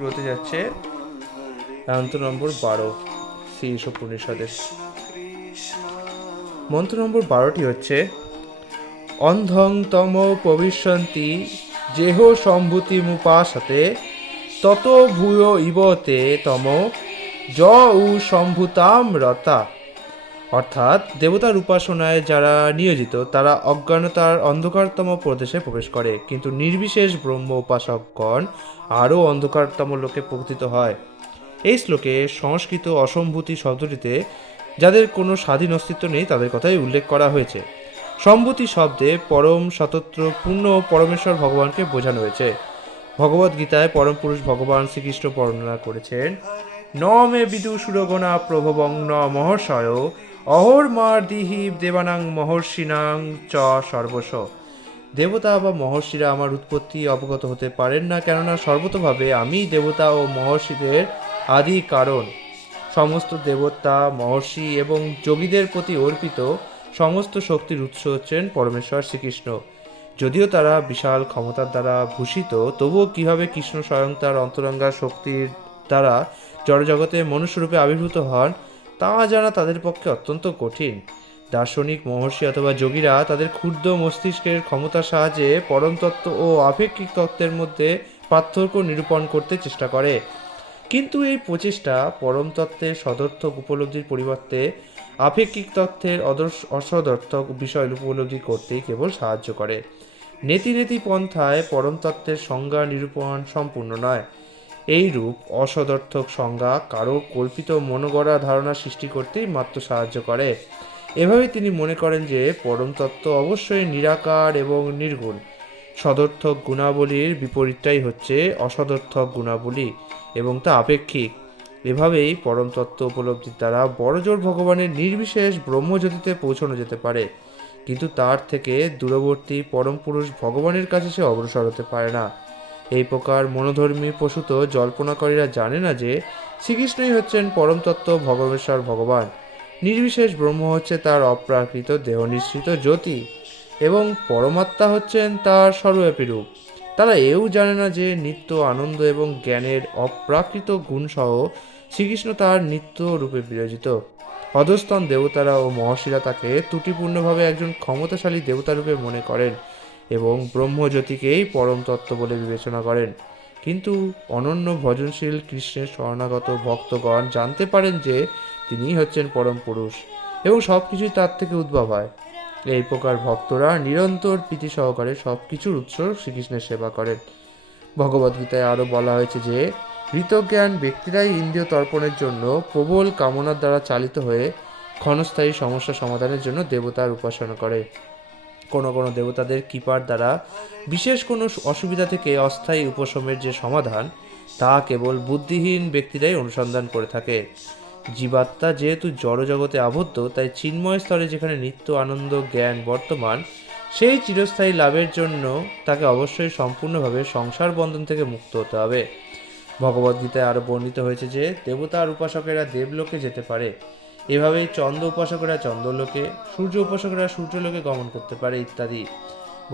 শুরু হতে যাচ্ছে মন্ত্র নম্বর 12 শ্রী উপনিষদের। মন্ত্র নম্বর 12টি হচ্ছে অন্ধং তম প্রবিশন্তি যেহ সম্ভূতিমুপাসতে তত ভূয় ইবতে তম য উ সম্ভূতাম রতা। অর্থাৎ দেবতার উপাসনায় যারা নিয়োজিত তারা অজ্ঞানতার অন্ধকারতম প্রদেশে প্রবেশ করে, কিন্তু নির্বিশেষ ব্রহ্ম উপাসকগণ আরও অন্ধকারতম লোকে পতিত হয়। এই শ্লোকে সংস্কৃত অসম্ভূতি শব্দটিতে যাদের কোনো স্বাধীন অস্তিত্ব নেই তাদের কথাই উল্লেখ করা হয়েছে। সম্ভূতি শব্দে পরম স্বতন্ত্র পূর্ণ পরমেশ্বর ভগবানকে বোঝানো হয়েছে। ভগবদ্গীতায় পরম পুরুষ ভগবান শ্রীকৃষ্ণ বর্ণনা করেছেন, ন মে বিদুষুরগণা প্রভবং ন মহর্ষয় অহর্মার্দিহি দেবানাং মহর্ষিনাং চ সর্বস্ব। দেবতা বা মহর্ষিরা আমার উৎপত্তি অবগত হতে পারেন না, কেননা সর্বতভাবে আমি দেবতা ও মহর্ষিদের আদি কারণ। সমস্ত দেবতা, মহর্ষি এবং যোগীদের প্রতি অর্পিত সমস্ত শক্তির উৎস হচ্ছেন পরমেশ্বর শ্রীকৃষ্ণ। যদিও তারা বিশাল ক্ষমতার দ্বারা ভূষিত, তবুও কিভাবে কৃষ্ণ স্বয়ং তার অন্তরঙ্গা শক্তির দ্বারা জড়জগতে মনুষ্যরূপে আবির্ভূত হন তা জানা তাদের পক্ষে অত্যন্ত কঠিন। দার্শনিক, মহর্ষি অথবা যোগীরা তাদের ক্ষুদ্র মস্তিষ্কের ক্ষমতার সাহায্যে পরম তত্ত্ব ও আপেক্ষিক তত্ত্বের মধ্যে পার্থক্য নিরূপণ করতে চেষ্টা করে, কিন্তু এই প্রচেষ্টা পরম তত্ত্বের সদর্থক উপলব্ধির পরিবর্তে আপেক্ষিক তত্ত্বের অসদর্থক বিষয় উপলব্ধি করতেই কেবল সাহায্য করে। নেতি নেতি পন্থায় পরম তত্ত্বের সংজ্ঞা নিরূপণ সম্পূর্ণ নয়। এই রূপ অসদর্থক সংজ্ঞা কারো কল্পিত মনোগড়া ধারণা সৃষ্টি করতেই মাত্র সাহায্য করে। এভাবে তিনি মনে করেন যে পরম তত্ত্ব অবশ্যই নিরাকার এবং নির্গুণ। সদর্থক গুণাবলীর বিপরীতটাই হচ্ছে অসদর্থক গুণাবলী এবং তা আপেক্ষিক। এভাবেই পরম তত্ত্ব উপলব্ধির দ্বারা বড়জোর ভগবানের নির্বিশেষ ব্রহ্মজ্যোতিতে পৌঁছানো যেতে পারে, কিন্তু তার থেকে দূরবর্তী পরম পুরুষ ভগবানের কাছে সে অগ্রসর হতে পারে না। এই প্রকার মনোধর্মী প্রসূত জল্পনাকারীরা জানে না যে শ্রীকৃষ্ণই হচ্ছেন পরম তত্ত্ব ভগবেশ্বর ভগবান। নির্বিশেষ ব্রহ্ম হচ্ছে তার অপ্রাকৃত দেহ নিঃসৃত জ্যোতি এবং পরমাত্মা হচ্ছেন তার সর্বব্যাপী রূপ। তারা এও জানে না যে নিত্য আনন্দ এবং জ্ঞানের অপ্রাকৃত গুণসহ শ্রীকৃষ্ণ তার নিত্য রূপে বিরাজিত। অধস্তন দেবতারা ও মহর্ষিরা তাকে ত্রুটিপূর্ণভাবে একজন ক্ষমতাশালী দেবতারূপে মনে করেন এবং ব্রহ্মজ্যোতিকেই পরম তত্ত্ব বলে বিবেচনা করেন। কিন্তু অনন্য ভজনশীল কৃষ্ণের শরণাগত ভক্তগণ জানতে পারেন যে তিনিই হচ্ছেন পরম পুরুষ এবং সব কিছুই তার থেকে উদ্ভব হয়। এই প্রকার ভক্তরা নিরন্তর প্রীতি সহকারে সব কিছুর উৎস শ্রীকৃষ্ণের সেবা করেন। ভগবদ্গীতায় আরও বলা হয়েছে যে ঋতজ্ঞান ব্যক্তিরাই ইন্দ্রিয় তর্পণের জন্য প্রবল কামনার দ্বারা চালিত হয়ে ক্ষণস্থায়ী সমস্যা সমাধানের জন্য দেবতার উপাসনা করে। কোনো কোনো দেবতাদের কৃপার দ্বারা বিশেষ কোনো অসুবিধা থেকে অস্থায়ী উপশমের যে সমাধান তা কেবল বুদ্ধিহীন ব্যক্তিরাই অনুসন্ধান করে থাকে। জীবাত্মা যেহেতু জড়জগতে আবদ্ধ, তাই চিন্ময় স্তরে যেখানে নিত্য আনন্দ জ্ঞান বর্তমান, সেই চিরস্থায়ী লাভের জন্য তাকে অবশ্যই সম্পূর্ণভাবে সংসার বন্ধন থেকে মুক্ত হতে হবে। ভগবদ্গীতায় আরও বর্ণিত হয়েছে যে দেবতার উপাসকেরা দেবলোকে যেতে পারে। এভাবেই চন্দ্র উপাসকেরা চন্দ্রলোকে, সূর্য উপাসকেরা সূর্যলোকে গমন করতে পারে ইত্যাদি।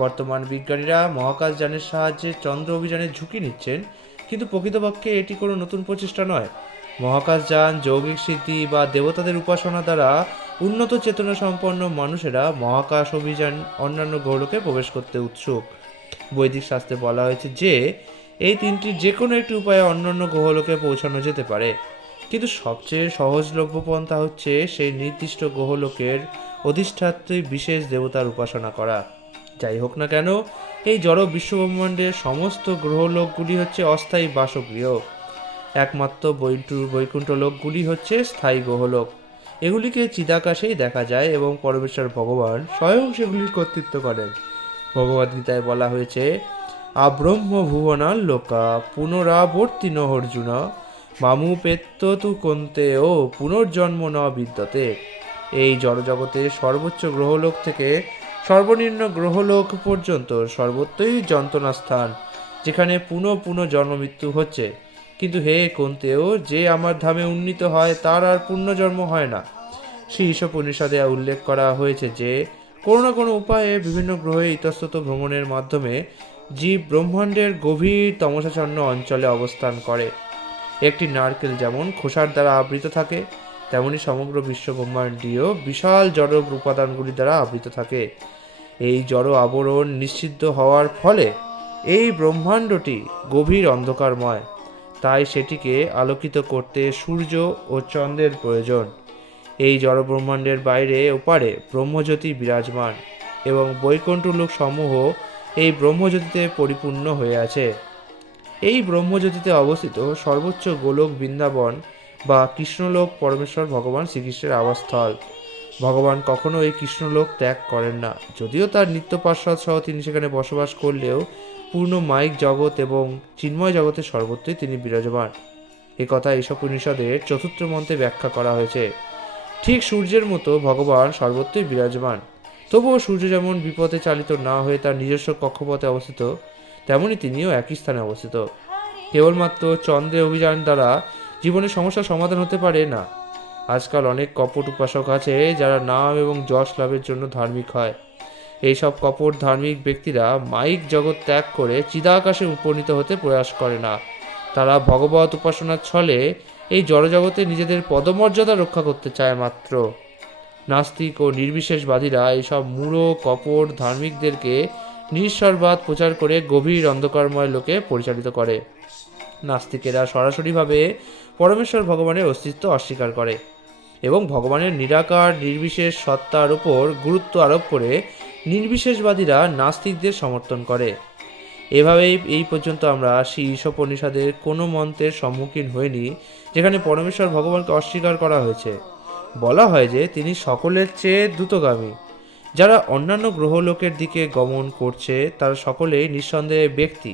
বর্তমান বিজ্ঞানীরা মহাকাশযানের সাহায্যে চন্দ্র অভিযানের ঝুঁকি নিচ্ছেন, কিন্তু প্রকৃতপক্ষে এটি কোনো নতুন প্রচেষ্টা নয়। মহাকাশযান, যৌগিক সিদ্ধি বা দেবতাদের উপাসনা দ্বারা উন্নত চেতনা সম্পন্ন মানুষেরা মহাকাশ অভিযান অন্যান্য গ্রহলোকে প্রবেশ করতে উৎসুক। বৈদিক শাস্ত্রে বলা হয়েছে যে এই তিনটির যে কোনো একটি উপায়ে অন্যান্য গ্রহলোকে পৌঁছানো যেতে পারে, কিন্তু সবচেয়ে সহজলভ্য পন্থা হচ্ছে সেই নির্দিষ্ট গ্রহলোকের অধিষ্ঠাত্রী বিশেষ দেবতার উপাসনা করা। যাই হোক না কেন, এই জড় বিশ্বব্রহ্মাণ্ডের সমস্ত গ্রহলোকগুলি হচ্ছে অস্থায়ী বাসগৃহ। একমাত্র বৈকুণ্ঠ লোকগুলি হচ্ছে স্থায়ী গ্রহলোক। এগুলিকে চিদাকাশেই দেখা যায় এবং পরমেশ্বর ভগবান স্বয়ং সেগুলির কর্তৃত্ব করেন। ভগবদ্গীতায় বলা হয়েছে, আব্রহ্ম ভুবনা লোকা পুনরাবর্তিন অর্জুন মামুপেত্য তু কন্তে ও পুনর্জন্ম ন বিদ্যতে। এই জড়জগতের সর্বোচ্চ গ্রহলোক থেকে সর্বনিম্ন গ্রহলোক পর্যন্ত সর্বত্রই যন্ত্রণা স্থান, যেখানে পুনঃ পুনঃ জন্ম মৃত্যু হচ্ছে। কিন্তু হে কন্তেও, যে আমার ধামে উন্নীত হয় তার আর পুনর্জন্ম হয় না। শ্রী ঈশোপনিষদে উল্লেখ করা হয়েছে যে কোনো না কোনো উপায়ে বিভিন্ন গ্রহে ইতস্তত ভ্রমণের মাধ্যমে জীব ব্রহ্মাণ্ডের গভীর তমসাচ্ছন্ন অঞ্চলে অবস্থান করে। একটি নারকেল যেমন খোসার দ্বারা আবৃত থাকে, তেমনি সমগ্র বিশ্ব ব্রহ্মাণ্ডীয় বিশাল জড় উপাদানগুলি দ্বারা আবৃত থাকে। এই জড় আবরণ নিষিদ্ধ হওয়ার ফলে এই ব্রহ্মাণ্ডটি গভীর অন্ধকারময়। তাই সেটিকে আলোকিত করতে সূর্য ও চন্দ্রের প্রয়োজন। এই জড় ব্রহ্মাণ্ডের বাইরে ওপারে ব্রহ্মজ্যোতি বিরাজমান এবং বৈকুণ্ঠ লোক সমূহ এই ব্রহ্মজ্যোতিতে পরিপূর্ণ হয়ে আছে। এই ব্রহ্মজ্যোতিতে অবস্থিত সর্বোচ্চ গোলক বৃন্দাবন বা কৃষ্ণলোক পরমেশ্বর ভগবান শ্রীকৃষ্ণের আবাসস্থল। ভগবান কখনো এই কৃষ্ণলোক ত্যাগ করেন না, যদিও তার নিত্য পার্শ্বদ সহ তিনি সেখানে বসবাস করলেও পূর্ণ মায়িক জগৎ এবং চিন্ময় জগতের সর্বত্রই তিনি বিরাজমান। এ কথা এইসব উপনিষদের চতুর্থ মন্ত্রে ব্যাখ্যা করা হয়েছে। ঠিক সূর্যের মতো ভগবান সর্বত্রই বিরাজমান, তবুও সূর্য যেমন বিপথে চালিত না হয়ে তার নিজস্ব কক্ষপথে অবস্থিত, তেমনি তিনিও একই স্থানে অবস্থিত। কেবলমাত্র চন্দ্রের অভিযান দ্বারা জীবনের সমস্যার সমাধান হতে পারে না। আজকাল অনেক কপট উপাসক আছে যারা নাম এবং যশ লাভের জন্য ধার্মিক হয়। এইসব কপট ধার্মিক ব্যক্তিরা মায়িক জগৎ ত্যাগ করে চিদাকাশে উপনীত হতে প্রয়াস করে না। তারা ভগবত উপাসনার ছলে এই জড়জগতে নিজেদের পদমর্যাদা রক্ষা করতে চায় মাত্র। নাস্তিক ও নির্বিশেষবাদীরা এইসব মূঢ় কপট ধার্মিকদেরকে নিঃস্বরবাদ প্রচার করে গভীর অন্ধকারময় লোকে পরিচালিত করে। নাস্তিকেরা সরাসরিভাবে পরমেশ্বর ভগবানের অস্তিত্ব অস্বীকার করে এবং ভগবানের নিরাকার নির্বিশেষ সত্তার উপর গুরুত্ব আরোপ করে নির্বিশেষবাদীরা নাস্তিকদের সমর্থন করে। এভাবেই এই পর্যন্ত আমরা শ্রী ঈশোপনিষদের কোনো মন্ত্রের সম্মুখীন হইনি যেখানে পরমেশ্বর ভগবানকে অস্বীকার করা হয়েছে। বলা হয় যে তিনি সকলের চেয়ে দ্রুতগামী। যারা অন্যান্য গ্রহলোকের দিকে গমন করছে তারা সকলেই নিঃসন্দেহে ব্যক্তি,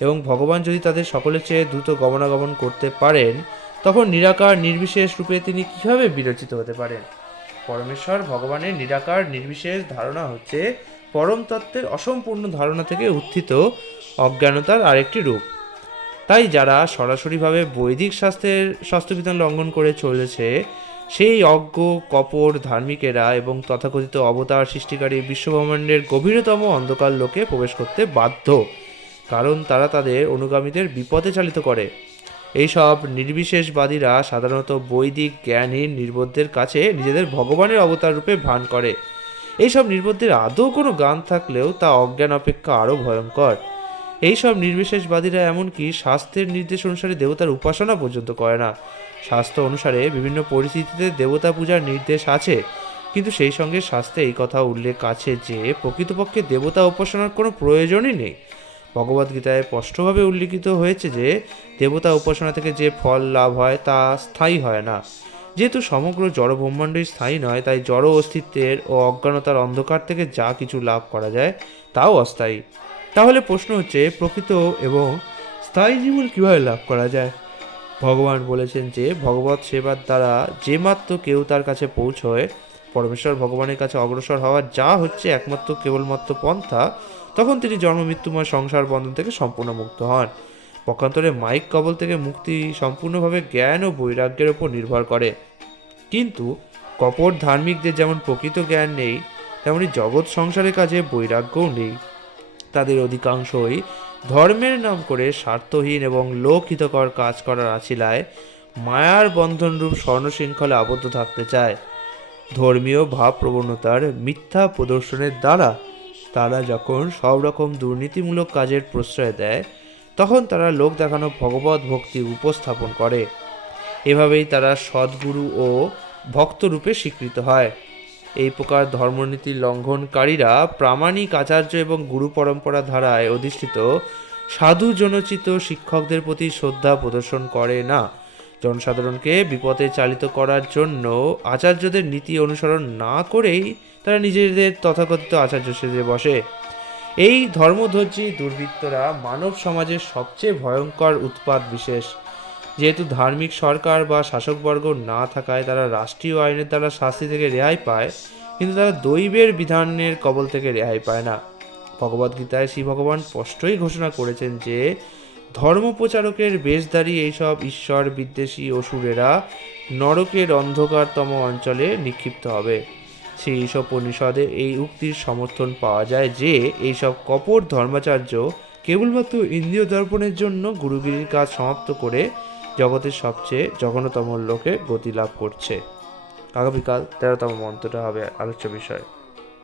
এবং ভগবান যদি তাদের সকলের চেয়ে দ্রুত গমনাগমন করতে পারেন তখন নিরাকার নির্বিশেষ রূপে তিনি কিভাবে বিরচিত হতে পারেন? পরমেশ্বর ভগবানের নিরাকার নির্বিশেষ ধারণা হচ্ছে পরম তত্ত্বের অসম্পূর্ণ ধারণা থেকে উত্থিত অজ্ঞানতার আরেকটি রূপ। তাই যারা সরাসরিভাবে বৈদিক শাস্ত্রবিধান লঙ্ঘন করে চলেছে সেই অজ্ঞ কপট ধার্মিকেরা এবং তথাকথিত অবতার সৃষ্টিকারী বিশ্বব্রহ্মাণ্ডের গভীরতম অন্ধকার লোকে প্রবেশ করতে বাধ্য, কারণ তারা তাদের অনুগামীদের বিপদে চালিত করে। এইসব নির্বিশেষবাদীরা সাধারণত বৈদিক জ্ঞানহীন নির্বোধদের কাছে নিজেদের ভগবানের অবতার রূপে ভান করে। এইসব নির্বোধদের আদৌ কোনো জ্ঞান থাকলেও তা অজ্ঞান অপেক্ষা আরও ভয়ঙ্কর। এইসব নির্বিশেষবাদীরা এমনকি শাস্ত্রের নির্দেশ অনুসারে দেবতার উপাসনা পর্যন্ত করে না। শাস্ত্র অনুসারে বিভিন্ন পরিস্থিতিতে দেবতা পূজার নির্দেশ আছে, কিন্তু সেই সঙ্গে শাস্ত্রে এই কথা উল্লেখ আছে যে প্রকৃতপক্ষে দেবতা উপাসনার কোনো প্রয়োজনই নেই। ভগবদ্গীতায় স্পষ্টভাবে উল্লিখিত হয়েছে যে দেবতা উপাসনা থেকে যে ফল লাভ হয় তা স্থায়ী হয় না। যেহেতু সমগ্র জড় ব্রহ্মাণ্ডই স্থায়ী নয়, তাই জড় অস্তিত্বের ও অজ্ঞানতার অন্ধকার থেকে যা কিছু লাভ করা যায় তাও অস্থায়ী। তাহলে প্রশ্ন হচ্ছে, প্রকৃত এবং স্থায়ী জীবন কীভাবে লাভ করা যায়? ভগবান বলেছেন যে ভগবত সেবার দ্বারা যে মাত্র কেউ তার কাছে পৌঁছয়, পরমেশ্বর ভগবানের কাছে অগ্রসর হওয়ার যা হচ্ছে একমাত্র কেবলমাত্র পন্থা, তখন তিনি জন্ম মৃত্যুময় সংসার বন্ধন থেকে সম্পূর্ণ মুক্ত হন। পক্ষান্তরে মাইক কবল থেকে মুক্তি সম্পূর্ণভাবে জ্ঞান ও বৈরাগ্যের ওপর নির্ভর করে। কিন্তু কপট ধার্মিকদের যেমন প্রকৃত জ্ঞান নেই, তেমনি জগৎ সংসারের কাজে বৈরাগ্যও নেই। তাদের অধিকাংশই ধর্মের নাম করে স্বার্থহীন এবং লোকহিতকর কাজ করার আছিলায় মায়ার বন্ধনরূপ স্বর্ণশৃঙ্খলে আবদ্ধ থাকতে চায়। ধর্মীয় ভাবপ্রবণতার মিথ্যা প্রদর্শনের দ্বারা তারা যখন সব রকম দুর্নীতিমূলক কাজের প্রশ্রয় দেয়, তখন তারা লোক দেখানো ভগবত ভক্তি উপস্থাপন করে। এভাবেই তারা সদ্গুরু ও ভক্তরূপে স্বীকৃত হয়। এই প্রকার ধর্মনীতি লঙ্ঘনকারীরা প্রামাণিক আচার্য এবং গুরু পরম্পরা ধারায় অধিষ্ঠিত সাধু জনচিত শিক্ষকদের প্রতি শ্রদ্ধা প্রদর্শন করে না। জনসাধারণকে বিপদে চালিত করার জন্য আচার্যদের নীতি অনুসরণ না করেই তারা নিজেদের তথাকথিত আচার্য সেজে বসে। এই ধর্মধ্বজী দুর্বৃত্তরা মানব সমাজের সবচেয়ে ভয়ঙ্কর উৎপাত বিশেষ। যেহেতু ধার্মিক সরকার বা শাসকবর্গ না থাকায় তারা রাষ্ট্রীয় আইনের দ্বারা শাস্তি থেকে রেহাই পায়, কিন্তু তারা দৈবের বিধানের কবল থেকে রেহাই পায় না। ভগবদ্গীতায় শ্রী ভগবান স্পষ্টই ঘোষণা করেছেন যে ধর্মপ্রচারকের বেশধারী এইসব ঈশ্বর বিদ্বেষী অসুরেরা নরকের অন্ধকারতম অঞ্চলে নিক্ষিপ্ত হবে। শ্রী ঈশোপনিষদে এই উক্তির সমর্থন পাওয়া যায় যে এইসব কপট ধর্মাচার্য কেবলমাত্র ইন্দ্রিয় দর্পণের জন্য গুরুগিরির কাজ সমাপ্ত করে জগতের সবচেয়ে জঘন্যতম লোকে গতি লাভ করছে। আগামীকাল 13তম মন্ত্রটা হবে আলোচ্য বিষয়।